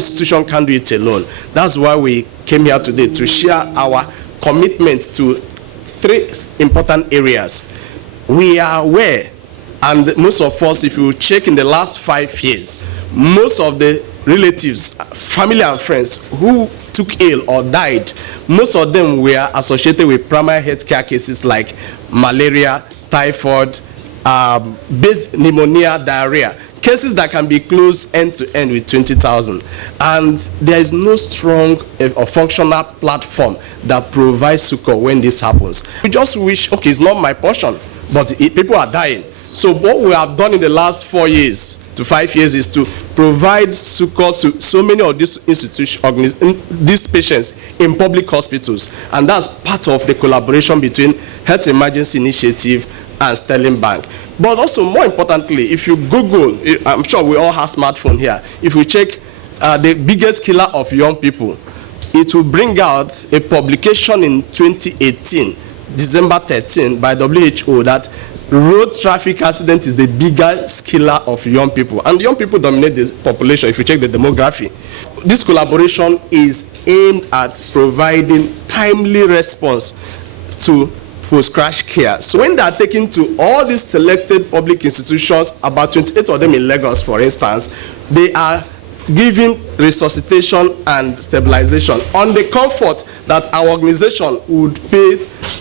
institution can't do it alone. That's why we came here today to share our commitment to 3 important areas. We are aware, and most of us, if you check in the last 5 years, most of the relatives, family and friends who took ill or died, most of them were associated with primary health care cases like malaria, typhoid, base pneumonia, diarrhea, cases that can be closed end to end with 20,000. And there is no strong or functional platform that provides succor when this happens. We just wish, okay, it's not my portion, but people are dying. So what we have done in the last 4 years to 5 years is to provide succor to so many of these institutions, these patients in public hospitals. And that's part of the collaboration between Health Emergency Initiative and Sterling Bank. But also, more importantly, if you Google, I'm sure we all have smartphone here, if we check the biggest killer of young people, it will bring out a publication in 2018, December 13, by WHO, that road traffic accident is the biggest killer of young people. And young people dominate the population if you check the demography. This collaboration is aimed at providing timely response to post-crash care. So when they are taken to all these selected public institutions, about 28 of them in Lagos, for instance, they are given resuscitation and stabilization on the comfort that our organization would pay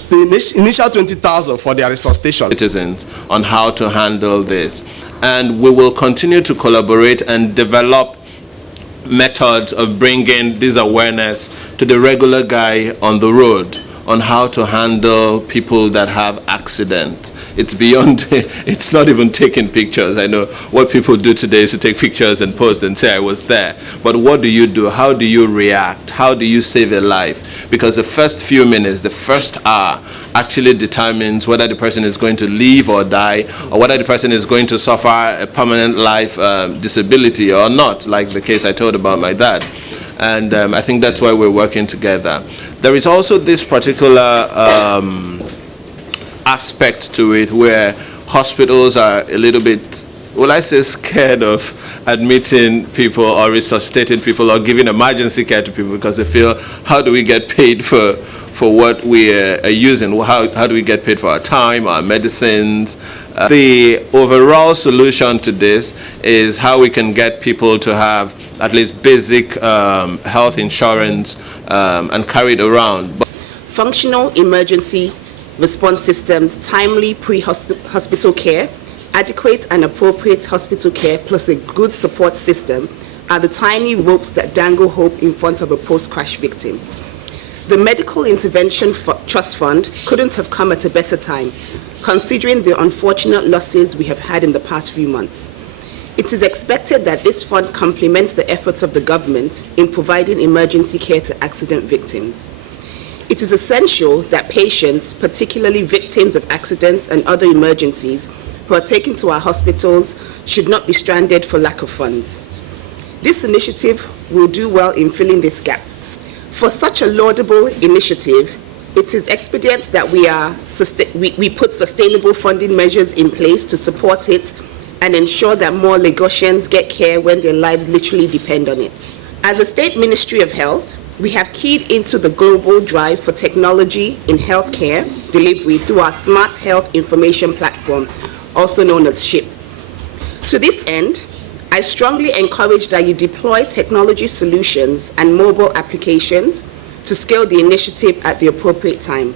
the initial 20,000 for their resuscitation. Citizens on how to handle this, and we will continue to collaborate and develop methods of bringing this awareness to the regular guy on the road on how to handle people that have accident. It's beyond, it's not even taking pictures. I know what people do today is to take pictures and post and say I was there. But what do you do? How do you react? How do you save a life? Because the first few minutes, the first hour actually determines whether the person is going to live or die, or whether the person is going to suffer a permanent life disability or not, like the case I told about my dad. And I think that's why we're working together. There is also this particular aspect to it where hospitals are a little bit, well, I say, scared of admitting people or resuscitating people or giving emergency care to people because they feel, how do we get paid for what we are using? How do we get paid for our time, our medicines? The overall solution to this is how we can get people to have at least basic health insurance and carry it around. Functional emergency response systems, timely pre-hospital care, adequate and appropriate hospital care, plus a good support system are the tiny ropes that dangle hope in front of a post-crash victim. The Medical Intervention Trust Fund couldn't have come at a better time, considering the unfortunate losses we have had in the past few months. It is expected that this fund complements the efforts of the government in providing emergency care to accident victims. It is essential that patients, particularly victims of accidents and other emergencies, who are taken to our hospitals should not be stranded for lack of funds. This initiative will do well in filling this gap. For such a laudable initiative, it is expedient that we put sustainable funding measures in place to support it and ensure that more Lagosians get care when their lives literally depend on it. As a State Ministry of Health, we have keyed into the global drive for technology in healthcare delivery through our Smart Health Information Platform, also known as SHIP. To this end, I strongly encourage that you deploy technology solutions and mobile applications to scale the initiative at the appropriate time.